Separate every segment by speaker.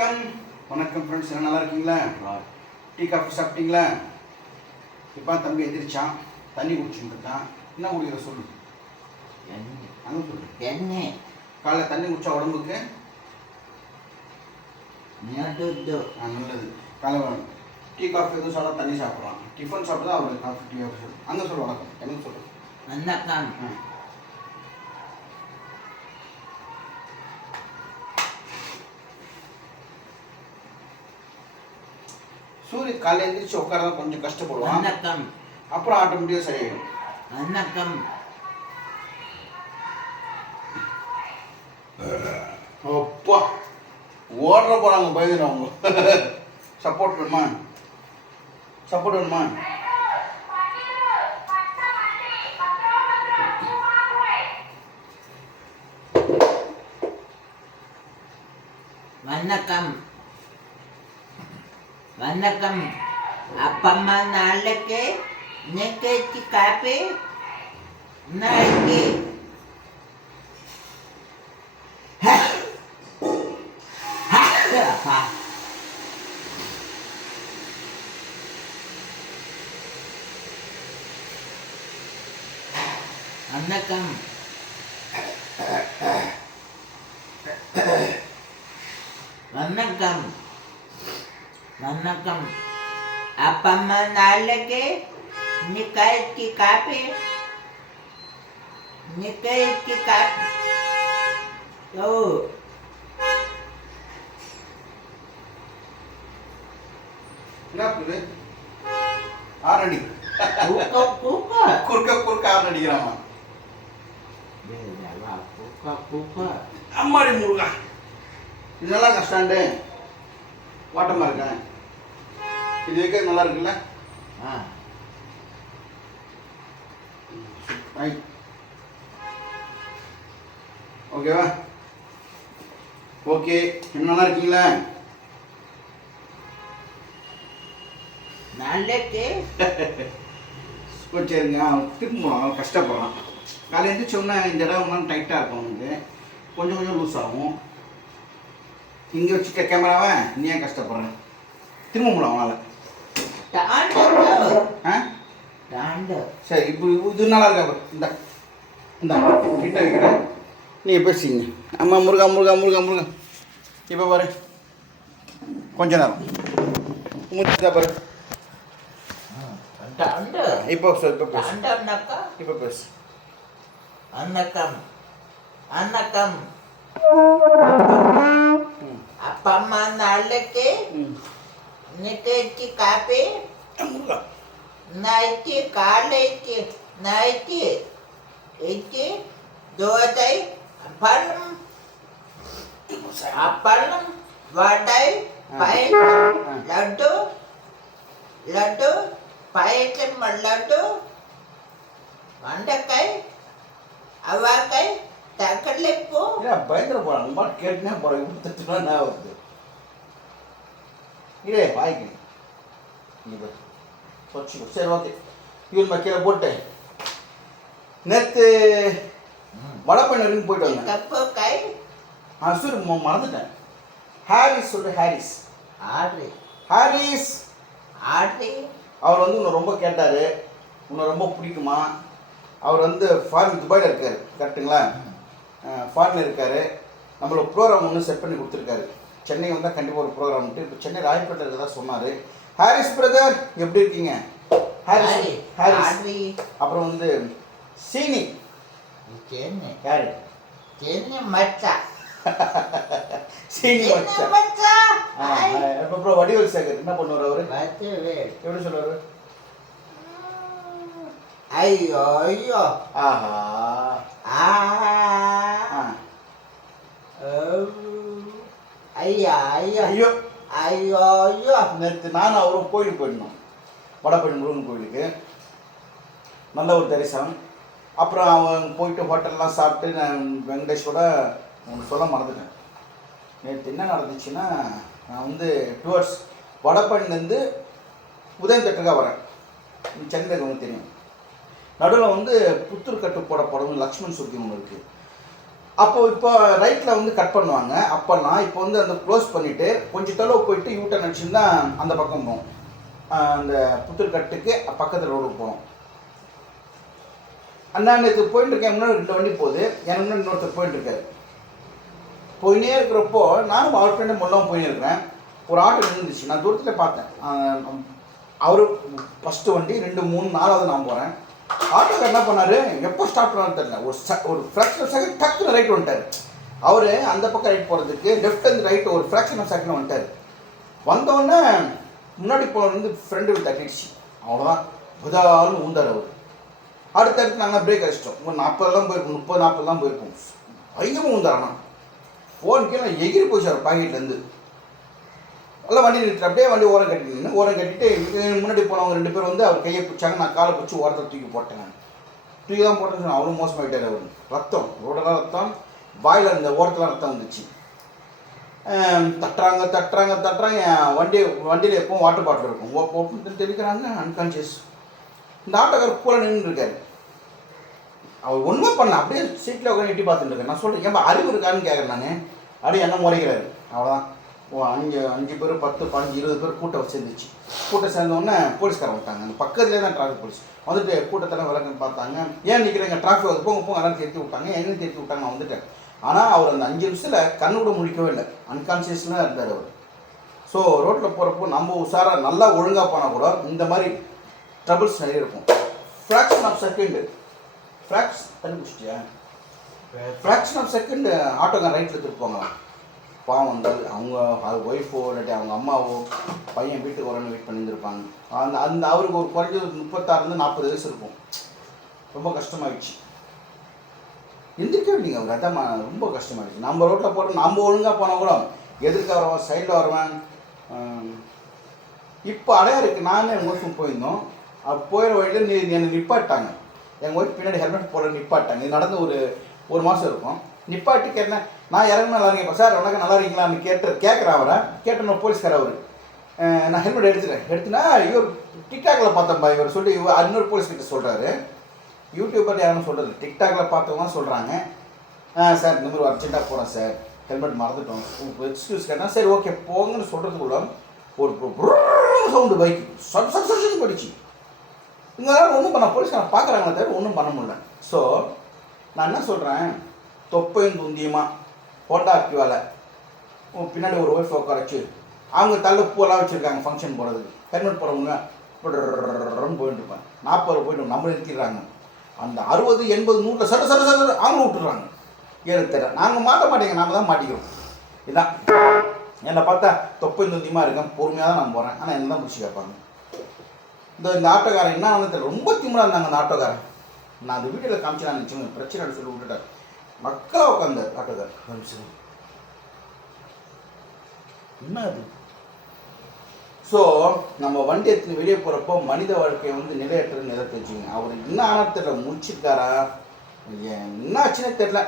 Speaker 1: வணக்கம். வணக்கம் ஃப்ரெண்ட்ஸ் எல்லாம் நல்லா இருக்கீங்களா? டீ காஃபி சாப்பிட்டீங்களா? இப்போ தம்பி எந்திரிச்சான்? தண்ணி குடிச்சுட்டு இருக்கான். என்ன குடிக்கிற சொல்லு. அங்கே சொல்லு.
Speaker 2: என்ன
Speaker 1: காலைல தண்ணி குடிச்சா உடம்புக்கு? நல்லது. காலை டீ காஃபி எதுவும் சாப்பிட தண்ணி சாப்பிட்றான் டிஃபன் சாப்பிட்டா அவருக்கு காஃபி டீ காஃபி அங்கே சொல்லு வணக்கம். என்ன சொல்லு. வணக்கம் சூரிய காலையில் எழுந்திரிச்சு உட்காரதான் கொஞ்சம் கஷ்டப்படுவான்.
Speaker 2: அண்ணக்கம்
Speaker 1: அப்புறம் ஆட்டோமேட்டிக்காக சரியாயிடும்.
Speaker 2: அண்ணக்கம்
Speaker 1: அப்பா ஓடுற போகிறாங்க பயந்துடும் அவங்க. சப்போர்ட் வேணுமா? சப்போர்ட் வேணுமா?
Speaker 2: வணக்கம். வணக்கம் அப்பம்மா நாளைக்கு நேற்று காப்பி நாளைக்கு அப்பா வணக்கம் வணக்கம் வணக்கம். அப்பம்மா நாளைக்கு நிக்காய்க்கு காப்பி. நிக்காய்க்கு காப்பி. ஓ
Speaker 1: ஆறடி. குறுக்க குறுக்க ஆறு அடிக்கிறான்
Speaker 2: கூக்க கூக்க.
Speaker 1: அம்மாடி முருகா. இது நல்லா கஷ்டாண்டு வாட்டமாக இருக்கேன். இது வைக்க நல்லா இருக்குல்ல?
Speaker 2: ஆ.
Speaker 1: ரைட் ஓகேவா ஓகே நல்லா இருக்கீங்களா?
Speaker 2: நாளைக்கு
Speaker 1: கொஞ்சம் இருங்க திரும்ப கஷ்டப்படுறான் காலையில் எழுந்திரிச்சோன்னா இந்த இடம் ஒன்றும் டைட்டாக இருக்கும் அவனுக்கு கொஞ்சம் கொஞ்சம் லூஸ் ஆகும். இங்கே வச்சுக்க கேமராவை நீ ஏன் கஷ்டப்படுறேன் திரும்ப முடியும் அவனால் சரி இப்போ இது நல்லா இருக்கா இந்த இந்த கிட்ட வைக்கிறேன் நீங்கள் பேசிங்க அம்மா முருகா முருகா முருகா முருகா. இப்போ பாரு. கொஞ்ச நேரம். முடிச்சா பாரு. இப்போ சொல் இப்போ பேசு. இப்போ பேசு.
Speaker 2: அன்னக்கம். அன்னக்கம். அப்பம்மா நாளைக்கு
Speaker 1: ம்.
Speaker 2: நிக்கி Никайки капи, найти калейки, найти идти, додай, апалм, апалм, вадай, паэтам, ладу, ладу, паэтам, ладу, వండకాయ
Speaker 1: అవాకాయ తగ్గలేపు భయంకర పడ కేట్నే పడ ఇప్పుడు తిట్టుకున్నా వద్దు இதே பாய்க்கு இது வச்சுக்கோ சரி ஓகே இவன் கீழே போட்டு நேற்று வடப்பண்ண வரைக்கும் போயிட்டு வந்தேன் ஆ சரி மறந்துட்டேன் ஹாரிஸ் சொல்லு ஹாரிஸ்
Speaker 2: ஆறு
Speaker 1: ஹாரிஸ்
Speaker 2: ஆறு
Speaker 1: அவர் வந்து உன்னை ரொம்ப கேட்டார் உன்னை ரொம்ப பிடிக்குமா அவர் வந்து ஃபாரின் துபாயில் இருக்கார் கரெக்டுங்களா ஃபாரின் இருக்கார் நம்மளுக்கு ப்ரோக்ராம் ஒன்று செட் பண்ணி கொடுத்துருக்காரு சென்னை வந்தால் கண்டிப்பாக ஒரு ப்ரோக்ராம் விட்டு இப்போ சென்னை ராயப்பேட்டை இருக்கதா சொன்னார். ஹாரிஸ் பிரதர் எப்படி இருக்கீங்க? ஹாரிஸ் ஹாரிஸ் அப்புறம் வந்து சீனி.
Speaker 2: சென்னை.
Speaker 1: யாரு?
Speaker 2: சென்னை மச்சா.
Speaker 1: சீனி
Speaker 2: மச்சா.
Speaker 1: அப்புறம் வடிவல் சேகர் என்ன பண்ணுவார் அவர்? எப்படி சொல்லுவார்?
Speaker 2: ஐயோ ஐயோ.
Speaker 1: ஆஹா.
Speaker 2: ஆ.
Speaker 1: ஆ
Speaker 2: ஐயா ஐயா.
Speaker 1: ஐயோ.
Speaker 2: ஐயோ ஐயோ.
Speaker 1: நேற்று நானும் அவரும் கோயிலுக்கு போயிருந்தோம். வடபழனி முருகன் கோயிலுக்கு. நல்ல ஒரு தரிசனம். அப்புறம் அவன் போயிட்டு ஹோட்டல்லாம் சாப்பிட்டு நான் வெங்கடேஷோட உங்களுக்கு சொல்ல மறந்துட்டேன். நேற்று என்ன நடந்துச்சுன்னா நான் வந்து டுவர்ட்ஸ் வடபழனிலேருந்து உதயம் தேட்டருக்காக வரேன். சென்னைக்கு உங்களுக்கு தெரியும். நடுவில் வந்து புத்தூர் கட்டு போட படம் லக்ஷ்மண் சுருதி ஒன்று இருக்குது அப்போ இப்போ ரைட்டில் வந்து கட் பண்ணுவாங்க. அப்போல்லாம் இப்போ வந்து அந்த க்ளோஸ் பண்ணிவிட்டு கொஞ்சம் தொலைவு போயிட்டு யூட்டன் அடிச்சுன்னு தான் அந்த பக்கம் போகும் அந்த புத்தூர் கட்டுக்கு பக்கத்தில் ரோடுக்கு போகும் அண்ணா நேற்று போயிட்டு இருக்கேன். முன்னாடி ரெண்டு வண்டி போகுது. எனக்கு முன்னாடி இன்னொருத்தர் போயிட்டு இருக்காரு. போயினே இருக்கிறப்போ நானும் அவர் ஃப்ரெண்டு முல்லாம் போயின்னு இருக்கிறேன். ஒரு ஆட்டோ நின்றுச்சு நான் தூரத்தில் பார்த்தேன். அவர் ஃபஸ்ட்டு வண்டி ரெண்டு மூணு நாலாவது நான் போகிறேன் ஆட்டோக்கார் என்ன பண்ணாரு? எப்போ ஸ்டார்ட் பண்ணான்னு தெரியல. ஒரு ச ஒரு ஃப்ராக்ஷன் செகண்ட் டக்குன்னு ரைட் வந்துட்டார். அவர் அந்த பக்கம் ரைட் போகிறதுக்கு லெஃப்ட் அண்ட் ரைட் ஒரு ஃப்ராக்ஷன் ஆஃப் செகண்ட் வந்துட்டார். வந்தோடனே முன்னாடி போனது வந்து ஃப்ரெண்டு தட்டிடுச்சு அவ்வளோதான் புதாலும் ஊந்தார் அவர். அடுத்தடுத்து நாங்கள் பிரேக் அடிச்சிட்டோம். ஒரு நாற்பதுலாம் போயிருப்போம். முப்பது நாற்பதுலாம் போயிருப்போம். பயங்கரமாக ஊந்தாரண்ணா ஃபோன் கீழே எகிரி போச்சு அவர் பாக்கெட்லேருந்து எல்லாம் வண்டி நிறுத்தி அப்படியே வண்டி ஓரம் கட்டிட்டு ஓரம் கட்டிட்டு முன்னாடி போனவங்க ரெண்டு பேர் வந்து அவர் கையை பிடிச்சாங்க நான் காலை பிடிச்சி ஓரத்தை தூக்கி போட்டேன் நான். தூக்கி தான் போட்டேன்னு சொன்னேன் அவரும் மோசமாகிட்டார் அவர். ரத்தம் ரோடெல்லாம் ரத்தம் வாயில் அந்த ஓரத்தில் ரத்தம் வந்துச்சு. தட்டுறாங்க தட்டுறாங்க தட்டுறாங்க. என் வண்டி வண்டியில் எப்பவும் வாட்டர் பாட்டில் இருக்கும். ஓ ஓப்பன் தெளிக்கிறாங்க அன்கான்ஷியஸ் இந்த ஆட்டோக்காரர் கூட நின்றுருக்காரு அவர் ஒன்றுமே பண்ண அப்படியே சீட்டில் உட்காந்து எட்டி பார்த்துட்டு இருக்கேன் நான் சொல்கிறேன் ஏன் அறிவு இருக்கான்னு கேட்குறேன் நான். அப்படியே என்ன முறைகிறாரு அவ்வளோதான் அஞ்சு அஞ்சு பேர் பத்து பதினஞ்சு இருபது பேர் கூட்டம் சேர்ந்துச்சு கூட்டம் சேர்ந்த உடனே போலீஸ்காரன் வந்துட்டாங்க. அந்த பக்கத்துலேயே தான் டிராஃபிக் போலீஸ். வந்துட்டு கூட்டத்தெல்லாம் விளக்குன்னு பார்த்தாங்க. ஏன் நிற்கிறீங்க டிராஃபிக் வந்து போங்க போங்க எல்லாம் தேர்த்தி விட்டாங்க. என்ன தேர்த்தி விட்டாங்க நான் வந்துட்டேன். ஆனால் அவர் அந்த அஞ்சு நிமிஷத்தில் கண்ணு கூட முழிக்கவே இல்லை. அன்கான்சியஸ்லாம் இருந்தார் அவர். ஸோ ரோட்டில் போகிறப்போ நம்ம உஷாராக நல்லா ஒழுங்காக போனால் கூட இந்த மாதிரி ட்ரபிள்ஸ் நிறைய இருக்கும். ஃப்ராக்ஷன் ஆஃப் செகண்டு ஃப்ராக்ஸ் கண்டுபிடிச்சிட்டியா? ஃப்ராக்ஷன் ஆஃப் செகண்ட் ஆட்டோக்கார ரைட்டில் திருப்பாங்களாம் பாவம் வந்து அவங்க அது ஒய்ஃபோ இல்லாட்டி அவங்க அம்மாவோ பையன் வீட்டுக்கு வரணும்னு வெயிட் பண்ணியிருந்துருப்பாங்க. அந்த அந்த அவருக்கு ஒரு குறைஞ்சது முப்பத்தாறுலேருந்து நாற்பது வயசு இருக்கும். ரொம்ப கஷ்டமாயிடுச்சு. எந்திரிக்கவே இல்லைங்க அவர் அதான் ரொம்ப கஷ்டமாயிடுச்சு. நம்ம ரோட்டில் போட்டு நம்ம ஒழுங்காக போனால் கூட எதிர்க்க வருவேன் சைடில் வருவேன் இப்போ அடையா இருக்குது நானே எங்கள் ஒய்ஃபும் போயிருந்தோம். அப்போ போயிடுற வழியில் நீ என்னை நிப்பாட்டாங்க எங்கள் ஒய்ஃப் பின்னாடி ஹெல்மெட் போட நிப்பாட்டாங்க இது நடந்து ஒரு ஒரு மாதம் இருக்கும். நிப்பாட்டி கேட்டேன் நான் இறங்க நல்லா இருக்கேன் சார் உனக்கு நல்லா இருக்கீங்களான்னு கேட்டு கேட்குறேன் அவரை. கேட்டேன் போலீஸ்கார அவர். நான் ஹெல்மெட் எடுத்துட்டேன். எடுத்துனா இவர் டிக்டாக்ல பார்த்தேன்ப்பா இவர் சொல்லி இவர் இன்னொரு போலீஸ் கிட்ட சொல்கிறாரு யூடியூபர் யாரும் சொல்கிறது டிக்டாக்ல பார்த்தவங்க சொல்கிறாங்க சார் இந்த மாதிரி அர்ஜென்ட்டாக போகிறேன் சார். ஹெல்மெட் மறந்துட்டோம். எக்ஸ்கியூஸ் கேட்டால் சரி ஓகே போங்கன்னு சொல்கிறதுக்குள்ள ஒரு சவுண்டு பைக் சட் சட் சட் போயிடுச்சு. இங்கெல்லாம் ஒன்றும் பண்ண போலீஸ்காரன் பார்க்குறாங்களே தவிர ஒன்றும் பண்ண முடியல. ஸோ நான் என்ன சொல்கிறேன் தொப்பையும் துந்தியுமா? ஹோண்டா வேலை. பின்னாடி ஒரு ஒய்ஃப் உட்காரச்சு அவங்க தள்ள பூவெல்லாம் வச்சுருக்காங்க ஃபங்க்ஷன் போகிறதுக்கு ஹெல்மெட் போகிறவங்க போயிட்டு இருப்பேன் நாற்பது போயிட்டு நம்ம நிறுத்திடுறாங்க அந்த அறுபது எண்பது நூறில் சட சட சட அவங்க விட்டுறாங்க எனக்கு தெரியல நாங்கள் மாட்ட மாட்டேங்க நாம தான் மாட்டிக்கிறோம் இதான் என்னை பார்த்தா தொப்பை துந்தியமாக இருக்கேன் பொறுமையாக தான் நான் போகிறேன் ஆனால் என்ன தான் பிடிச்சி கேட்பாங்க இந்த இந்த ஆட்டோக்காரன் என்ன ஆனது தெரியல ரொம்ப திமுறாக இருந்தாங்க அந்த ஆட்டோக்காரன் நான் அந்த வீடியோவில் காமிச்சு நான் நினச்சேன் பிரச்சனை சொல்லி விட்டுட்டார் மக்களாக உட்காந்தார் ஆட்டோக்காரர் காமிச்சு என்ன அது ஸோ நம்ம வண்டி எடுத்து வெளியே போகிறப்போ மனித வாழ்க்கையை வந்து நிலையற்ற நிலைத்து வச்சுங்க அவர் என்ன ஆனத்தில் முடிச்சிருக்காரா? என்ன ஆச்சுன்னே தெரில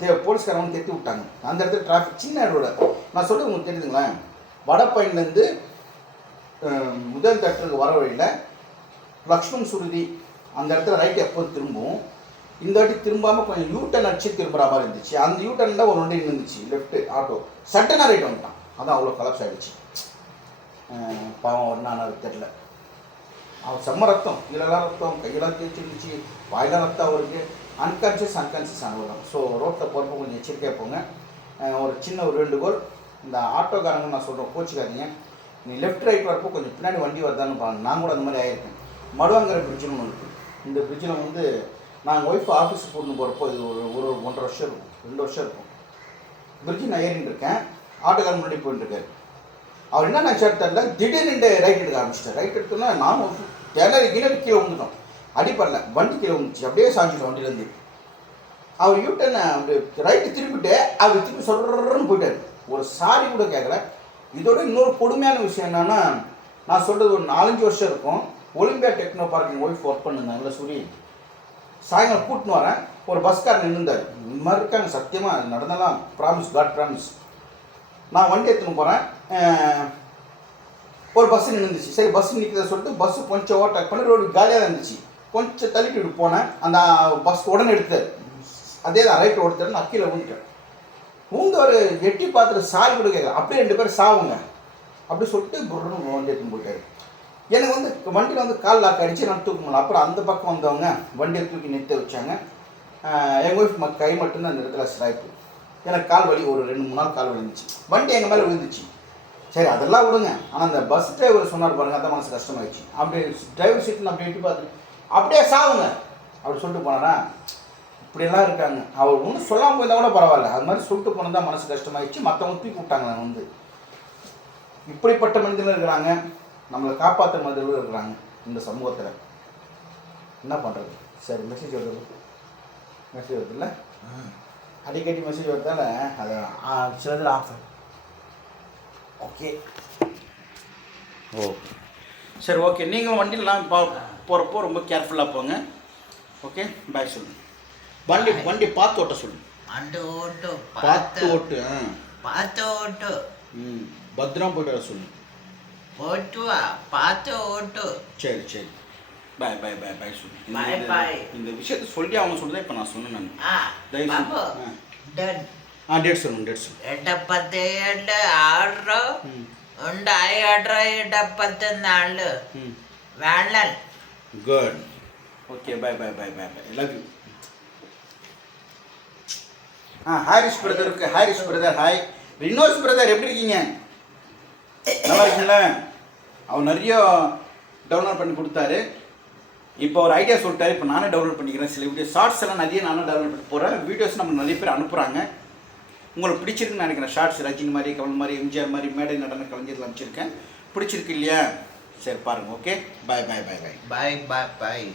Speaker 1: தே போலீஸ்காரவங்க தெத்தி விட்டாங்க. அந்த இடத்துல டிராஃபிக் சின்ன ரோட நான் சொல்லி உங்களுக்கு தெரியுதுங்களேன் வடப்பயன்லேருந்து முதல் தட்டுக்கு வர வழியில் லக்ஷ்மண் சுருதி அந்த இடத்துல ரைட் எப்போ திரும்பும். இந்த வாட்டி திரும்பாமல் கொஞ்சம் யூட்டன் அடிச்சு திரும்புற மாதிரி இருந்துச்சு. அந்த யூட்டனில் ஒரு வண்டி இருந்துச்சு லெஃப்ட் ஆட்டோ சட்டனாக ரைட் வந்துட்டான். அதான் அவ்வளோ கலப்ஸ் ஆகிடுச்சு பாவம் ஒன்றானது அது தெரில அவன் செம்ம ரத்தம். கீழெல்லாம் ரத்தம் கையெல்லாம் தேய்ச்சிருந்துச்சு வாயிலாம் ரத்தம் அவருக்கு. அன்கான்சியஸ் அன்கான்சியஸ் ஆனவர் ஸோ ரோட்டில் போகிறப்ப கொஞ்சம் எச்சரிக்கையாக போங்க. ஒரு சின்ன ஒரு ரெண்டு கோல். இந்த ஆட்டோக்காரங்க நான் சொல்கிறேன் கோச்சிக்காதீங்க. நீ லெஃப்ட் ரைட் வரப்போ கொஞ்சம் பின்னாடி வண்டி வருதான்னு பாருங்க. நான் கூட அந்த மாதிரி ஆகியிருக்கேன் மடுவாங்கிற பிரிட்ஜுன்னு ஒன்று இருக்குது இந்த பிரிட்ஜில் வந்து நாங்கள் ஒய்ஃப் ஆஃபீஸுக்கு கூட்டு போகிறப்போ இது ஒரு ஒரு ஒன்றரை வருஷம் இருக்கும். ரெண்டு வருஷம் இருக்கும். பிரிட்ஜி நான் ஏறிட்டு இருக்கேன். ஆட்டோக்காரன் முன்னாடி போயிட்டு அவர் என்ன நினச்சாரு தெரியல? திடீர்னு ரைட் எடுக்க ஆரம்பிச்சிட்டார். ரைட் எடுத்தோன்னா நானும் கிணறு கீழே கீழே விழுந்துட்டோம். அடிப்படல. வண்டி கீழே விழுந்துச்சு. அப்படியே சாஞ்சிட்டோம் வண்டியிலேருந்து அவர் யூட்டன் ரைட்டு திரும்பிட்டு அவர் திரும்பி சொல்கிறன்னு போயிட்டாரு. ஒரு சாரி கூட கேட்கல இதோட இன்னொரு கொடுமையான விஷயம் என்னென்னா நான் சொல்கிறது ஒரு நாலஞ்சு வருஷம் இருக்கும். Olympia techno parking wife work பண்ணுந்தாங்கல்ல சூரியன்? சாயங்காலம் கூட்டின்னு வரேன். ஒரு பஸ்கார் நின்றுந்தார் இந்த மாதிரி இருக்காங்க. சத்தியமாக நடந்தெல்லாம். ப்ராமிஸ் காட் ப்ராமிஸ் நான் வண்டி எடுத்துன்னு போகிறேன் ஒரு பஸ் நின்றுச்சு சரி பஸ் நிற்கிறத சொல்லிட்டு பஸ்ஸு கொஞ்சம் ஓட்ட பண்ணி ரோடு காலியாக இருந்துச்சு. கொஞ்சம் தள்ளிட்டு போனேன். அந்த பஸ் உடனே எடுத்தார் அதே தான் ரைட் ஓடுத்தார் நான் கீழே விழுந்துட்டேன் விழுந்து ஒரு எட்டி பார்த்துட்டு சாய் கொடுக்க அப்படியே ரெண்டு பேரும் சாவுங்க. அப்படி சொல்லிட்டு புருன்னு வண்டி எடுத்துன்னு போயிட்டாரு. எனக்கு வந்து வண்டியில் வந்து கால் லாக் அடித்து நான் தூக்க முடியல. அப்புறம் அந்த பக்கம் வந்தவங்க வண்டியை தூக்கி நிறுத்த வச்சாங்க. எங்கள் ஒய்ஃப் ம கை மட்டும்தான் அந்த இடத்துல ஸ்ட்ரைப்பு எனக்கு கால் வலி ஒரு ரெண்டு மூணு நாள் கால் விழுந்துச்சு இருந்துச்சு வண்டி எங்கள் மேலே விழுந்துச்சு. சரி அதெல்லாம் விடுங்க. ஆனால் அந்த பஸ் டிரைவர் சொன்னார் பாருங்க அதான் மனசு கஷ்டமாயிடுச்சு. அப்படியே டிரைவர் சீட்டில் அப்படி எட்டி பார்த்து அப்படியே சாவுங்க. அப்படி சொல்லிட்டு போனாரா? இப்படியெல்லாம் இருக்காங்க. அவர் ஒன்றும் சொல்லாமல் போயிருந்தா கூட பரவாயில்ல. அது மாதிரி சொல்லிட்டு போனது தான் மனசு கஷ்டமாயிடுச்சு. மற்றவங்க தூக்கி விட்டாங்க நான் வந்து. இப்படிப்பட்ட மனிதர்கள் இருக்கிறாங்க. நம்மளை காப்பாற்ற மனிதர்கள் இருக்கிறாங்க இந்த சமூகத்தில். என்ன பண்ணுறது சரி மெசேஜ் வருது. மெசேஜ் வருதுல்ல? அடிக்கடி மெசேஜ் வருதால அது ஆ, சிலது ஆஃப் ஓகே ஓ சரி ஓகே நீங்களும் வண்டியிலாம் போகிறப்போ ரொம்ப கேர்ஃபுல்லாக போங்க. ஓகே பாய் சொல்லுங்க வண்டி வண்டி பார்த்து ஓட்ட சொல்லுங்க
Speaker 2: அண்டு ஓட்டு
Speaker 1: பார்த்து ஓட்டு ஆ.
Speaker 2: பார்த்து ஓட்டு.
Speaker 1: ம் பத்திரம் போயிட்டு வர சொல்லுங்க
Speaker 2: போயிட்டு வா பார்த்து ஓட்டு
Speaker 1: சரி சரி பாய் பாய் பாய் பாய் சொல்லு பாய்
Speaker 2: பாய்
Speaker 1: இந்த விஷயத்தை சொல்லி அவங்க சொல்றதை இப்போ நான் சொன்னேன் நான்
Speaker 2: ஆ
Speaker 1: தயவு பாப்பு
Speaker 2: டென்
Speaker 1: ஆ டேட் சொல்லுங்க டேட்
Speaker 2: சொல்லு എട്ടപ്പത്ത്
Speaker 1: ഉണ്ട്
Speaker 2: ആറ്. ഉണ്ട് ആയിട്ര എട്ടപ്പത്ത്
Speaker 1: നാല്
Speaker 2: വേണൽ.
Speaker 1: Good okay bye bye bye bye bye love you ah Haris பிரதருக்கு Haris brother hi Rinos brother எப்படி இருக்கீங்க நல்லா இருக்குல்ல அவர் நிறைய டவுன்லோட் பண்ணி கொடுத்தாரு. இப்போ ஒரு ஐடியா சொல்லிட்டாரு. இப்போ நானே டவுன்லோட் பண்ணிக்கிறேன். சில வீடியோ ஷார்ட்ஸ் எல்லாம் நிறைய நானும் டவுன்லோட் பண்ண போகிறேன் வீடியோஸ் நம்ம நிறைய பேர் அனுப்புகிறாங்க உங்களுக்கு பிடிச்சிருக்குன்னு நினைக்கிறேன். ஷார்ட்ஸ் ரஜினி மாதிரி கமல் மாதிரி எம்ஜிஆர் மாதிரி மேடை நடன கலைஞர்கள் அமைச்சிருக்கேன் பிடிச்சிருக்கு இல்லையா? சரி பாருங்கள் okay bye bye bye bye
Speaker 2: bye bye பாய்